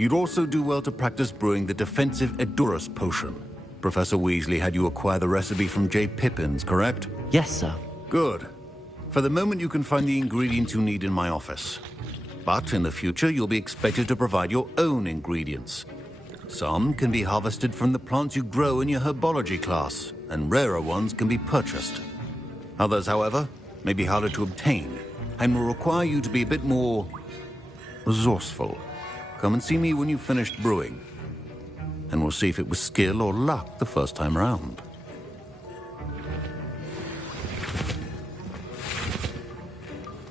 You'd also do well to practice brewing the defensive Edurus potion. Professor Weasley had you acquire the recipe from J. Pippins, correct? Yes, sir. Good. For the moment, you can find the ingredients you need in my office. But in the future, you'll be expected to provide your own ingredients. Some can be harvested from the plants you grow in your herbology class, and rarer ones can be purchased. Others, however, may be harder to obtain, and will require you to be a bit more resourceful. Come and see me when you've finished brewing, and we'll see if it was skill or luck the first time round.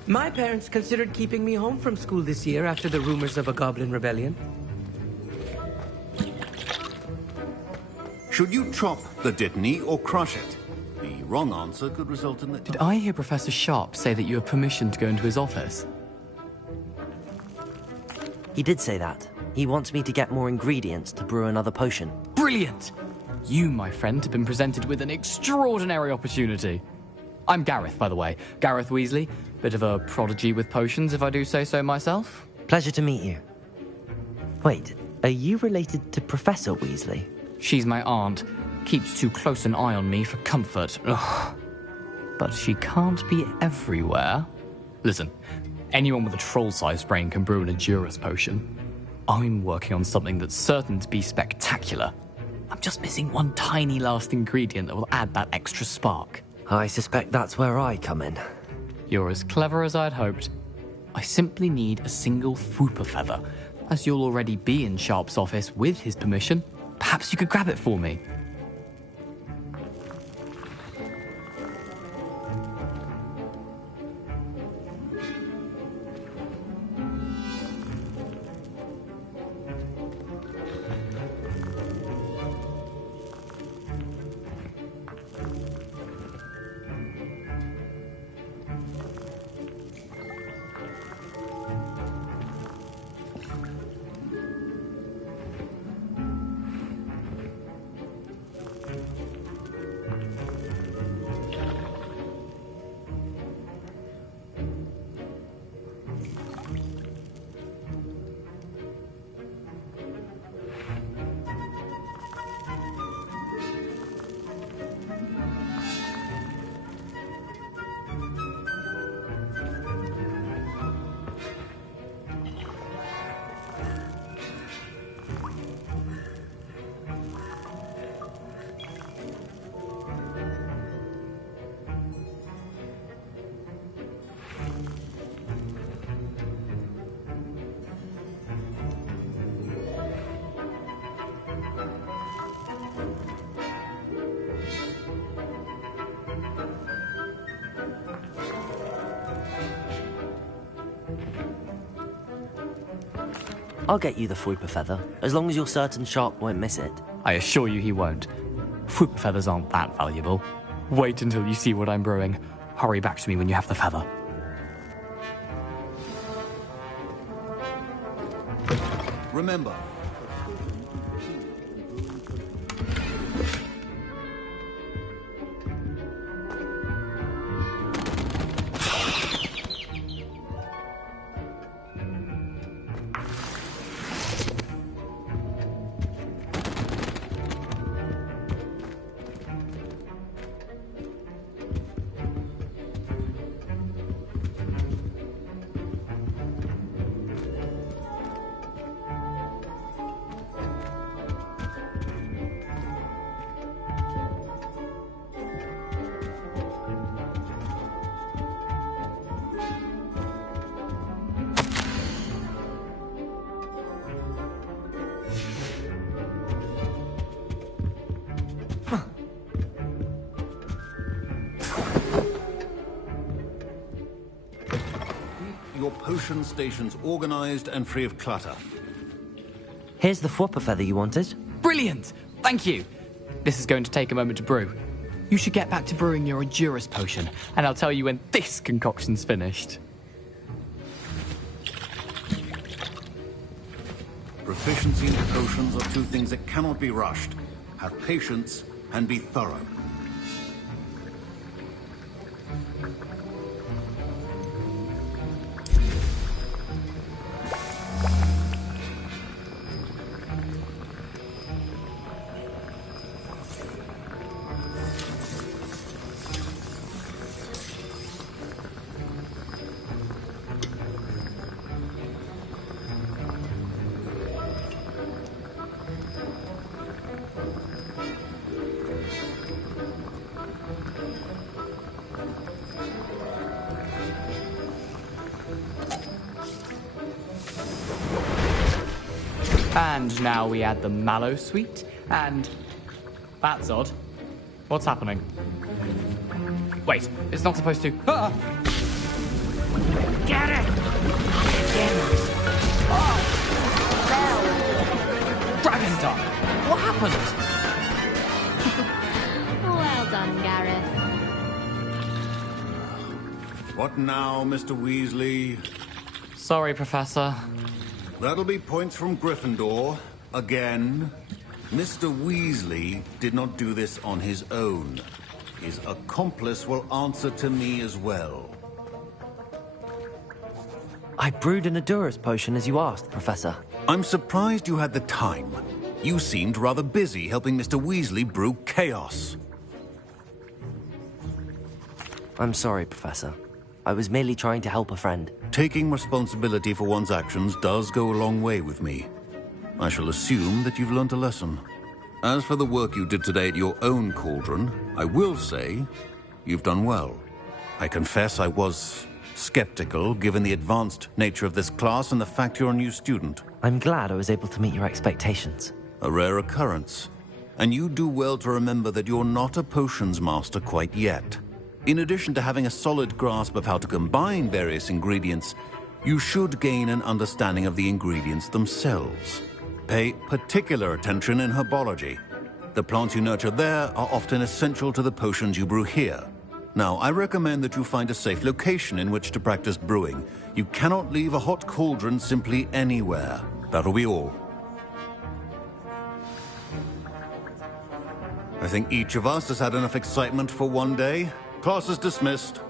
My parents considered keeping me home from school this year after the rumors of a goblin rebellion. Should you chop the Dittany or crush it? The wrong answer could result in the... Did I hear Professor Sharp say that you have permission to go into his office? He did say that. He wants me to get more ingredients to brew another potion. Brilliant! You, my friend, have been presented with an extraordinary opportunity. I'm Gareth, by the way. Gareth Weasley. Bit of a prodigy with potions, if I do say so myself. Pleasure to meet you. Wait, are you related to Professor Weasley? She's my aunt. Keeps too close an eye on me for comfort. Ugh. But she can't be everywhere. Listen, anyone with a troll-sized brain can brew an Edurus potion. I'm working on something that's certain to be spectacular. I'm just missing one tiny last ingredient that will add that extra spark. I suspect that's where I come in. You're as clever as I'd hoped. I simply need a single Fwooper feather. As you'll already be in Sharp's office with his permission, perhaps you could grab it for me. I'll get you the Fwooper feather, as long as you're certain Sharp won't miss it. I assure you he won't. Fwooper feathers aren't that valuable. Wait until you see what I'm brewing. Hurry back to me when you have the feather. Remember, your potion station's organized and free of clutter. Here's the Fwooper feather you wanted. Brilliant! Thank you! This is going to take a moment to brew. You should get back to brewing your Edurus potion, and I'll tell you when this concoction's finished. Proficiency in potions are two things that cannot be rushed. Have patience and be thorough. And now we add the mallow sweet, and... That's odd. What's happening? Wait, it's not supposed to... Ah! Get it! Dragon Dog! What happened? Well done, Gareth. What now, Mr. Weasley? Sorry, Professor. That'll be points from Gryffindor. Again. Mr. Weasley did not do this on his own. His accomplice will answer to me as well. I brewed an Adurus potion as you asked, Professor. I'm surprised you had the time. You seemed rather busy helping Mr. Weasley brew chaos. I'm sorry, Professor. I was merely trying to help a friend. Taking responsibility for one's actions does go a long way with me. I shall assume that you've learnt a lesson. As for the work you did today at your own cauldron, I will say you've done well. I confess I was skeptical, given the advanced nature of this class and the fact you're a new student. I'm glad I was able to meet your expectations. A rare occurrence. And you do well to remember that you're not a potions master quite yet. In addition to having a solid grasp of how to combine various ingredients, you should gain an understanding of the ingredients themselves. Pay particular attention in herbology. The plants you nurture there are often essential to the potions you brew here. Now, I recommend that you find a safe location in which to practice brewing. You cannot leave a hot cauldron simply anywhere. That'll be all. I think each of us has had enough excitement for one day. Class is dismissed.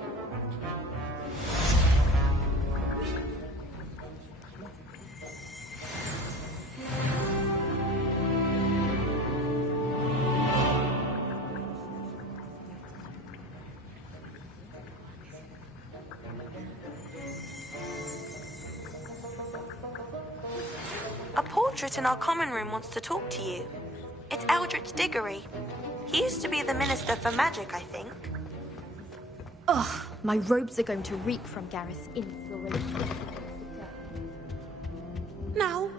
A portrait in our common room wants to talk to you. It's Eldritch Diggory. He used to be the Minister for Magic, I think. Ugh, my robes are going to reek from Gareth's influence. Now,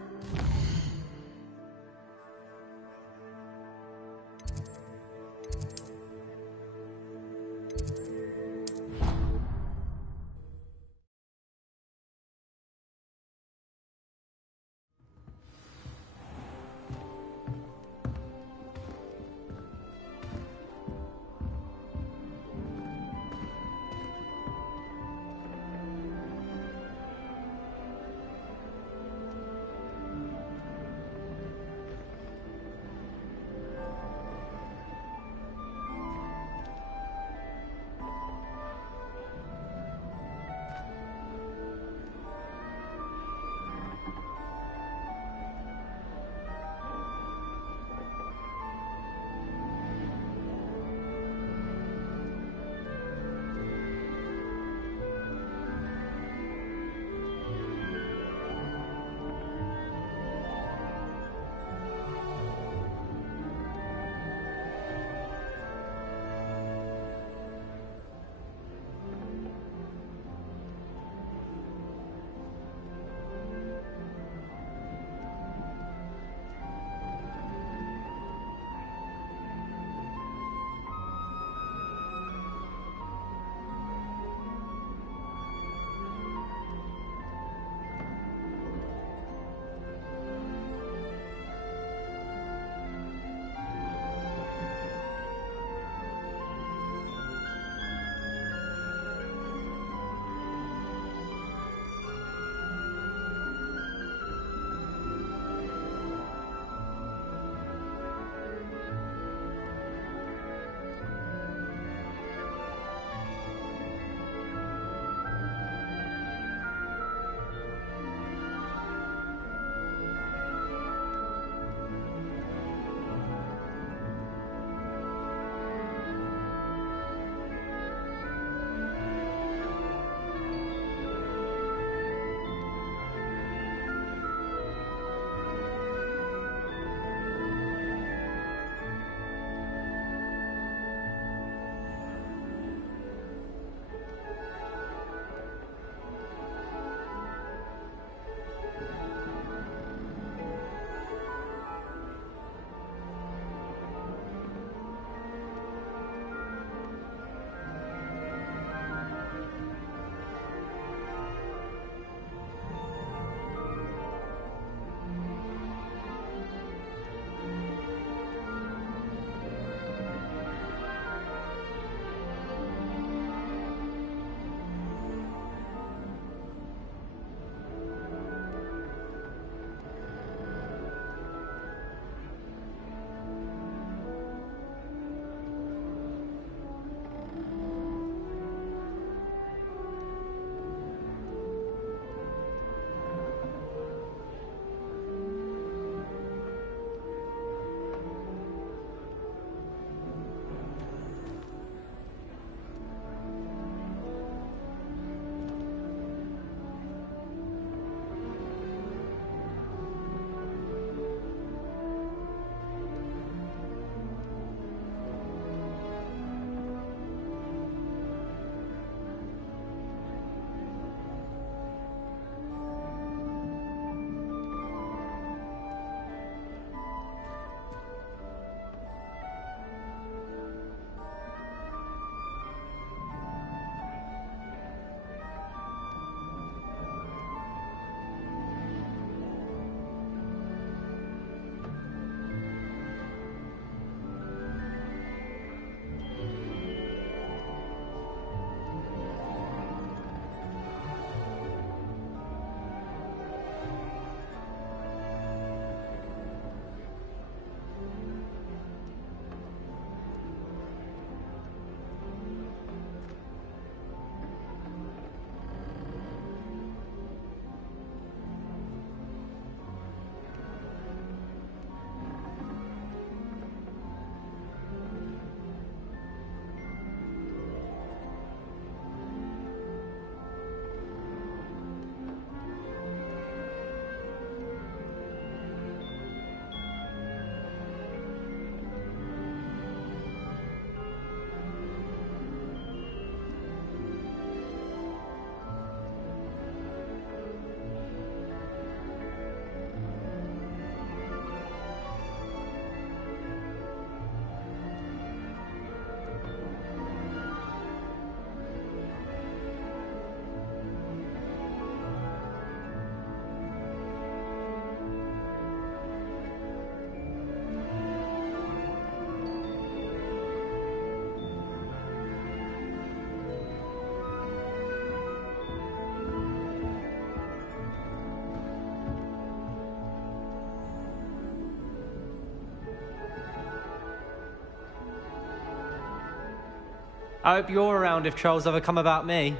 I hope you're around if trolls ever come about me.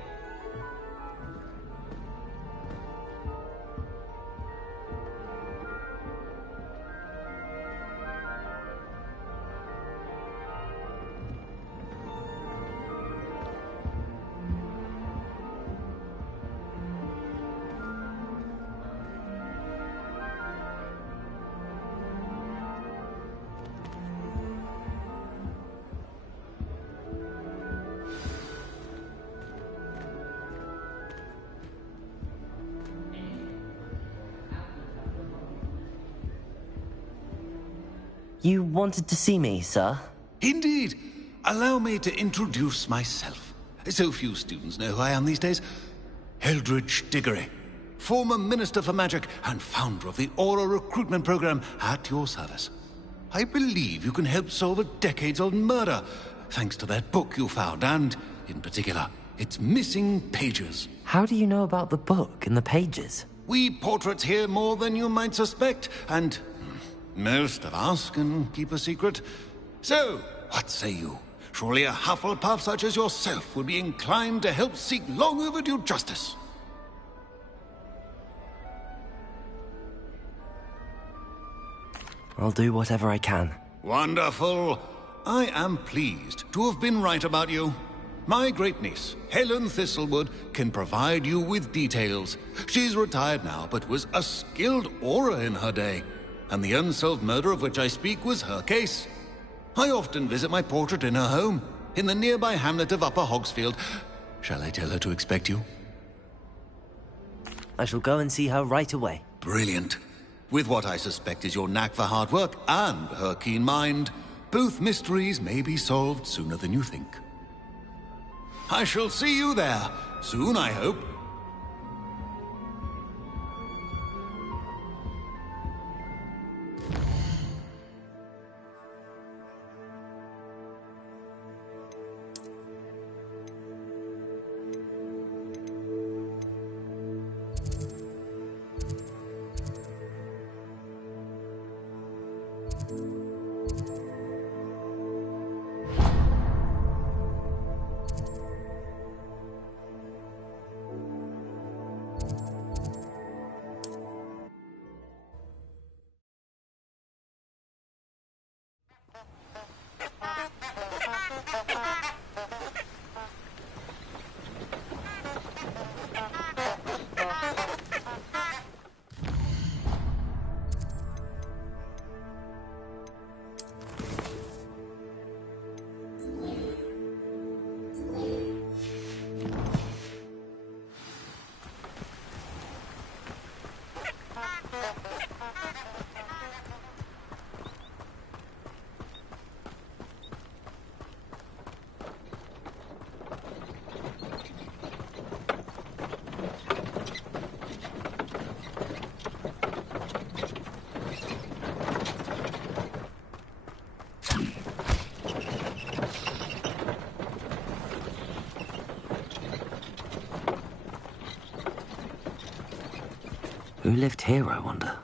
You wanted to see me, sir? Indeed. Allow me to introduce myself. So few students know who I am these days. Eldridge Diggory, former Minister for Magic and founder of the Aura Recruitment Program, at your service. I believe you can help solve a decades-old murder, thanks to that book you found, and, in particular, its missing pages. How do you know about the book and the pages? We portraits hear more than you might suspect, and most of us can keep a secret. So, what say you? Surely a Hufflepuff such as yourself would be inclined to help seek long overdue justice. I'll do whatever I can. Wonderful. I am pleased to have been right about you. My great-niece, Helen Thistlewood, can provide you with details. She's retired now, but was a skilled aura in her day. And the unsolved murder of which I speak was her case. I often visit my portrait in her home, in the nearby hamlet of Upper Hogsfield. Shall I tell her to expect you? I shall go and see her right away. Brilliant. With what I suspect is your knack for hard work and her keen mind, both mysteries may be solved sooner than you think. I shall see you there, soon I hope. Who lived here, I wonder?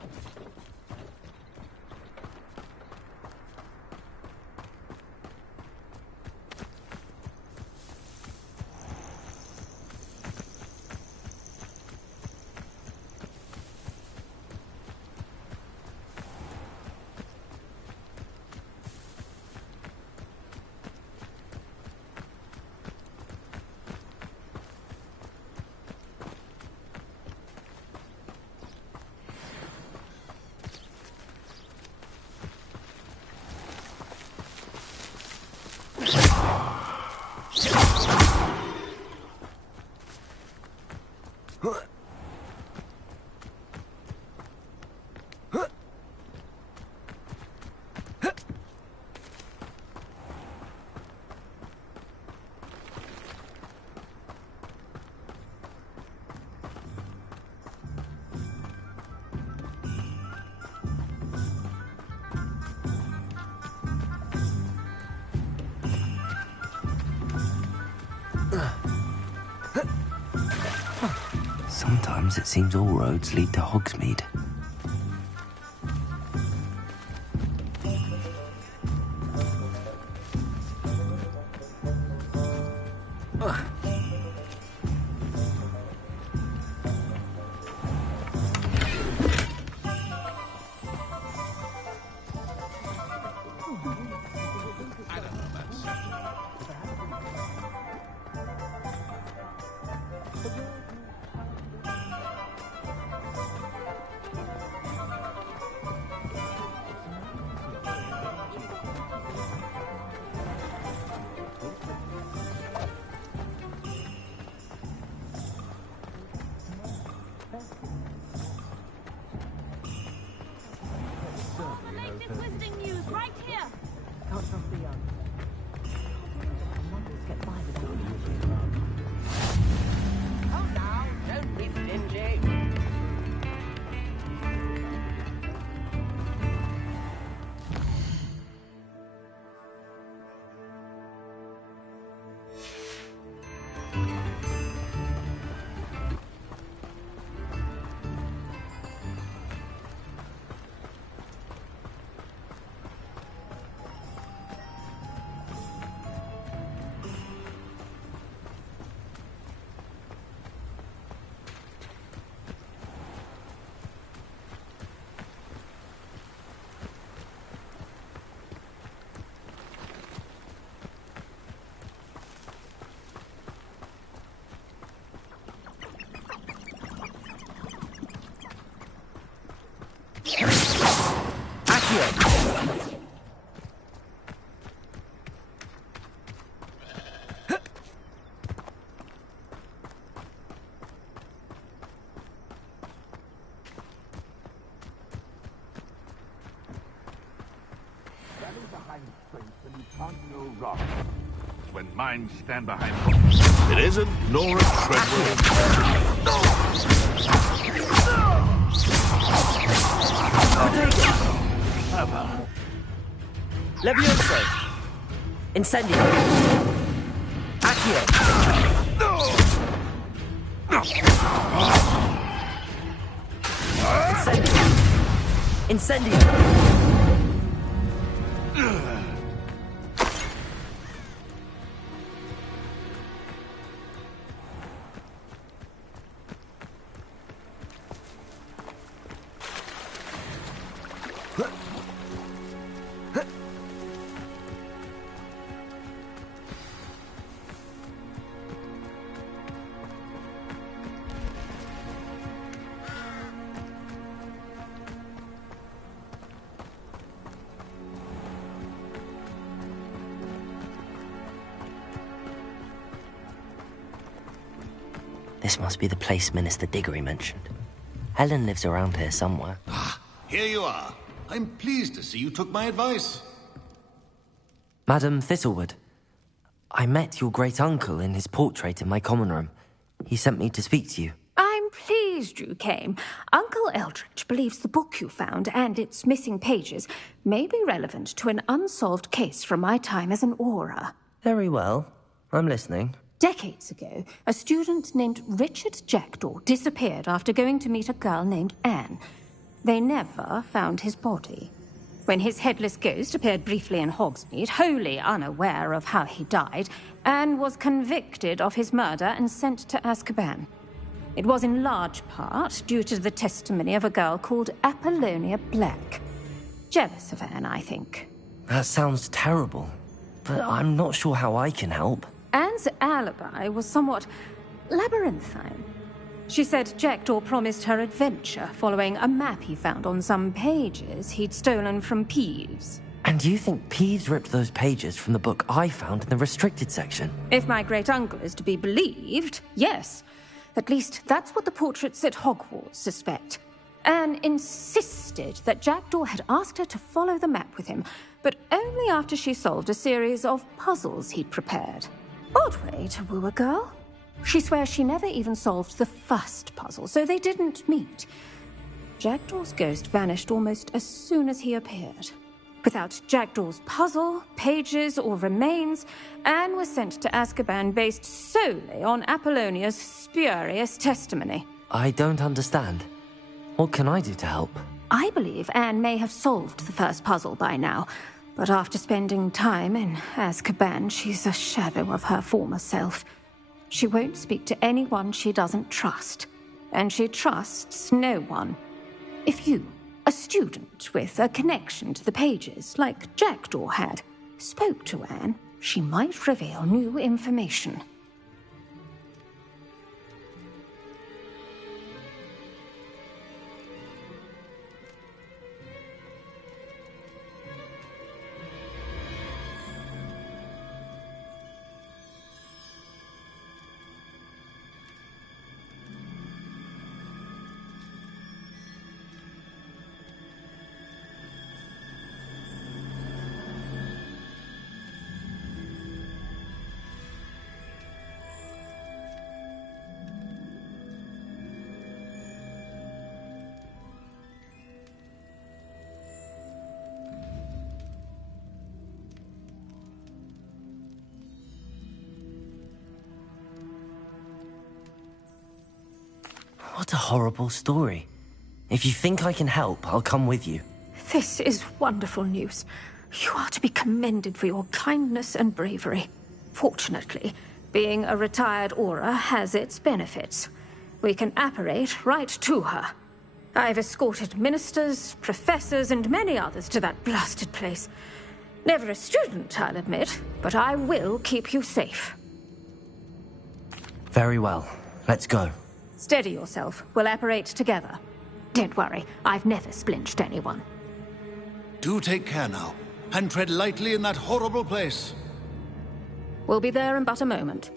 Sometimes it seems all roads lead to Hogsmeade. latest wizarding news right here. Can't trust the young. Numbers get by the door. Come now, don't be stingy. When minds stand behind them. It isn't Nora Treadwell. Levioso! Incendio! Accio! Incendio! Incendio! This must be the place Minister Diggory mentioned. Helen lives around here somewhere. Here you are. I'm pleased to see you took my advice. Madam Thistlewood, I met your great-uncle in his portrait in my common room. He sent me to speak to you. I'm pleased you came. Uncle Eldritch believes the book you found and its missing pages may be relevant to an unsolved case from my time as an Auror. Very well. I'm listening. Decades ago, a student named Richard Jackdaw disappeared after going to meet a girl named Anne. They never found his body. When his headless ghost appeared briefly in Hogsmeade, wholly unaware of how he died, Anne was convicted of his murder and sent to Azkaban. It was in large part due to the testimony of a girl called Apollonia Black. Jealous of Anne, I think. That sounds terrible, but I'm not sure how I can help. Anne's alibi was somewhat labyrinthine. She said Jackdaw promised her adventure following a map he found on some pages he'd stolen from Peeves. And you think Peeves ripped those pages from the book I found in the restricted section? If my great-uncle is to be believed, yes. At least that's what the portraits at Hogwarts suspect. Anne insisted that Jackdaw had asked her to follow the map with him, but only after she solved a series of puzzles he'd prepared. Odd way to woo a girl. She swears she never even solved the first puzzle, so they didn't meet. Jackdaw's ghost vanished almost as soon as he appeared. Without Jackdaw's puzzle, pages, or remains, Anne was sent to Azkaban based solely on Apollonia's spurious testimony. I don't understand. What can I do to help? I believe Anne may have solved the first puzzle by now, but after spending time in Azkaban, she's a shadow of her former self. She won't speak to anyone she doesn't trust, and she trusts no one. If you, a student with a connection to the pages, like Jackdaw had, spoke to Anne, she might reveal new information. What a horrible story. If you think I can help, I'll come with you. This is wonderful news. You are to be commended for your kindness and bravery. Fortunately, being a retired Aura has its benefits. We can apparate right to her. I've escorted ministers, professors, and many others to that blasted place. Never a student, I'll admit, but I will keep you safe. Very well. Let's go. Steady yourself. We'll apparate together. Don't worry, I've never splinched anyone. Do take care now, and tread lightly in that horrible place. We'll be there in but a moment.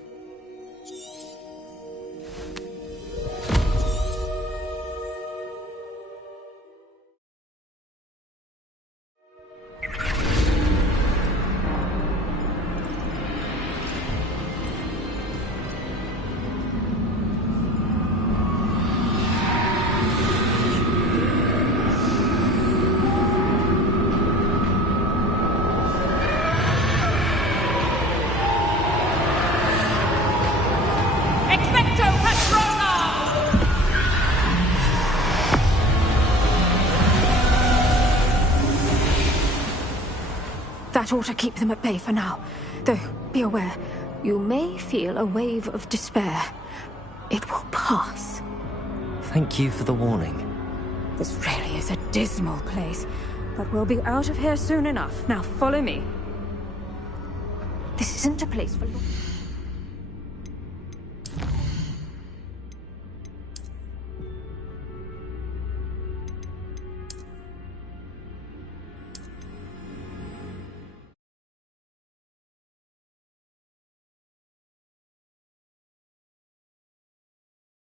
That ought to keep them at bay for now. Though, be aware, you may feel a wave of despair. It will pass. Thank you for the warning. This really is a dismal place, but we'll be out of here soon enough. Now follow me. This isn't a place for...